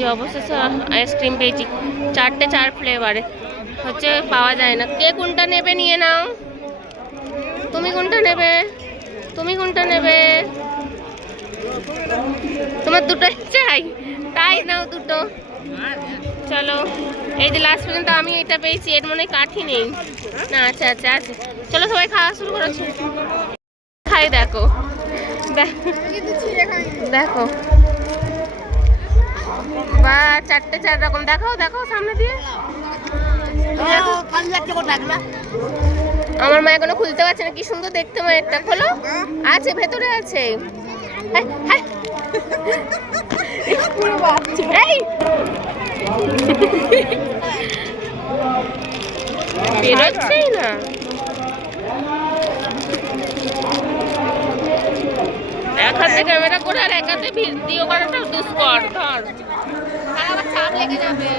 পেয়েছি, অবশেষে আইসক্রিম পেয়েছি। 4 ফ্লেভারে হচ্ছে, পাওয়া যায় না। কে কোনটা নেবে নিয়ে নাও। তুমি কোনটা নেবে? তুমি কোনটা নেবে? তোমার দুটোই চাই? তাই নাও দুটো। চলো, এই যে লাস্ট পর্যন্ত আমি এটা পেয়েছি। এর মনে হয় কাঠি নেই না। আচ্ছা আচ্ছা আছে। চলো সবাই খাওয়া শুরু করেছে। খাই দেখো, দেখো বা 4 রকম। দেখাও দেখাও সামনে দিয়ে। আমার মা এখনো খুলতে পারছে না। কি সুন্দর দেখতে মা, একটা খোলো। আছে, ভেতরে আছে। বেরোচ্ছেই না। এক হাতে ক্যামেরা করে আর এক হাতে ভিডিও করাটা দুষ্কর। ধর, আর আবার চাপ লেগে যাবে।